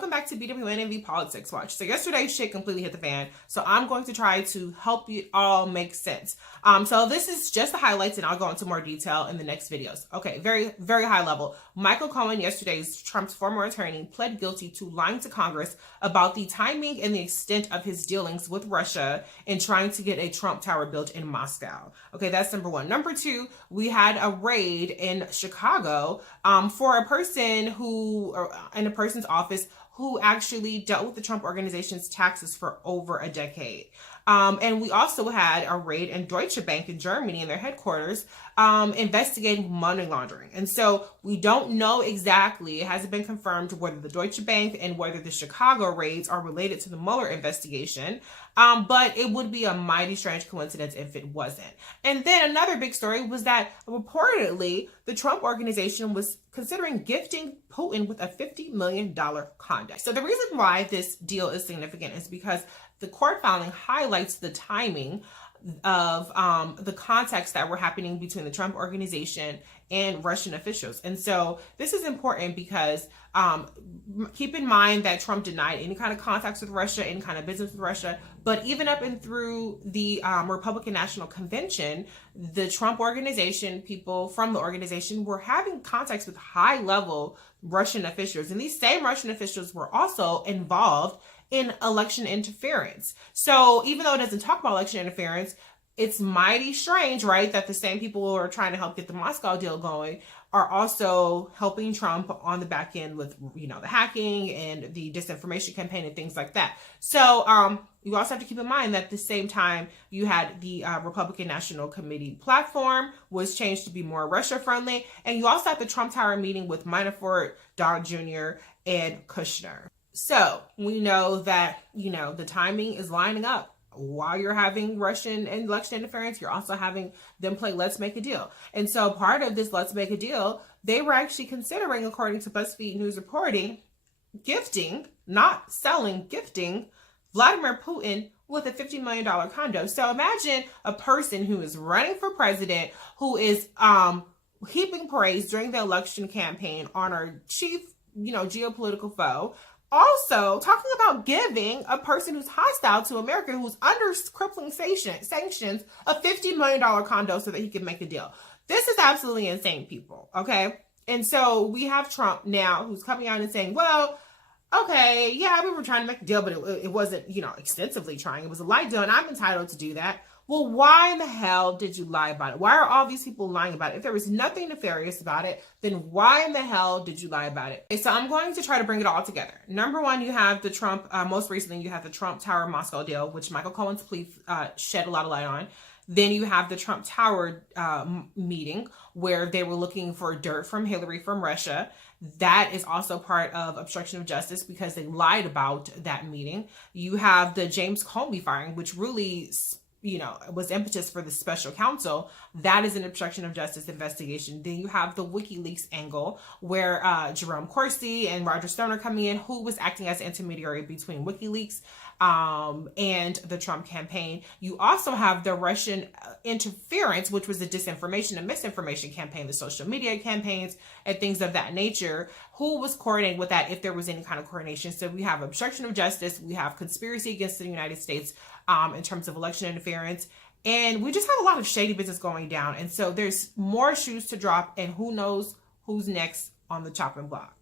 Welcome back to BWNV Politics Watch. So yesterday's shit completely hit the fan. So I'm going to try to help you all make sense. So this is just the highlights and I'll go into more detail in the next videos. Okay, very, very high level. Michael Cohen, yesterday's Trump's former attorney, pled guilty to lying to Congress about the timing and the extent of his dealings with Russia in trying to get a Trump Tower built in Moscow. Okay, that's number one. Number two, we had a raid in Chicago for a person who, in a person's office, who actually dealt with the Trump organization's taxes for over a decade. And we also had a raid in Deutsche Bank in Germany in their headquarters investigating money laundering. And so we don't know exactly, it hasn't been confirmed whether the Deutsche Bank and whether the Chicago raids are related to the Mueller investigation. But it would be a mighty strange coincidence if it wasn't. And then another big story was that reportedly the Trump organization was considering gifting Putin with a $50 million condo. So the reason why this deal is significant is because the court filing highlights the timing of the contacts that were happening between the Trump organization and Russian officials. And so this is important because keep in mind that Trump denied any kind of contacts with Russia, any kind of business with Russia, but even up and through the Republican National Convention, the Trump organization, people from the organization were having contacts with high-level Russian officials. And these same Russian officials were also involved in election interference. So even though it doesn't talk about election interference, it's mighty strange, right, that the same people who are trying to help get the Moscow deal going are also helping Trump on the back end with, you know, the hacking and the disinformation campaign and things like that. So you also have to keep in mind that at the same time you had the Republican National Committee platform was changed to be more Russia friendly. And you also had the Trump Tower meeting with Manafort, Donald Jr., and Kushner. So we know that, you know, the timing is lining up. While you're having Russian election interference, you're also having them play Let's Make a Deal. And so part of this Let's Make a Deal, they were actually considering, according to BuzzFeed News reporting, gifting, not selling, gifting Vladimir Putin with a $50 million condo. So imagine a person who is running for president, who is heaping praise during the election campaign on our chief, you know, geopolitical foe, also talking about giving a person who's hostile to America, who's under crippling sanctions, a $50 million condo so that he can make a deal. This is absolutely insane, people, okay? And so we have Trump now who's coming out and saying, well, okay, yeah, we were trying to make a deal, but it wasn't, you know, extensively trying. It was a light deal, and I'm entitled to do that. Well, why in the hell did you lie about it? Why are all these people lying about it? If there was nothing nefarious about it, then why in the hell did you lie about it? Okay, so I'm going to try to bring it all together. Number one, you have the Trump, most recently, you have the Trump Tower Moscow deal, which Michael Cohen's plea shed a lot of light on. Then you have the Trump Tower meeting where they were looking for dirt from Hillary from Russia. That is also part of obstruction of justice because they lied about that meeting. You have the James Comey firing, which really, you know, was impetus for the special counsel. That is an obstruction of justice investigation. Then you have the WikiLeaks angle where Jerome Corsi and Roger Stone are coming in, who was acting as intermediary between WikiLeaks and the Trump campaign. You also have the Russian interference, which was the disinformation and misinformation campaign, the social media campaigns and things of that nature. Who was coordinating with that, if there was any kind of coordination? So we have obstruction of justice, we have conspiracy against the United States in terms of election interference, and we just have a lot of shady business going down. And so there's more shoes to drop, and who knows who's next on the chopping block.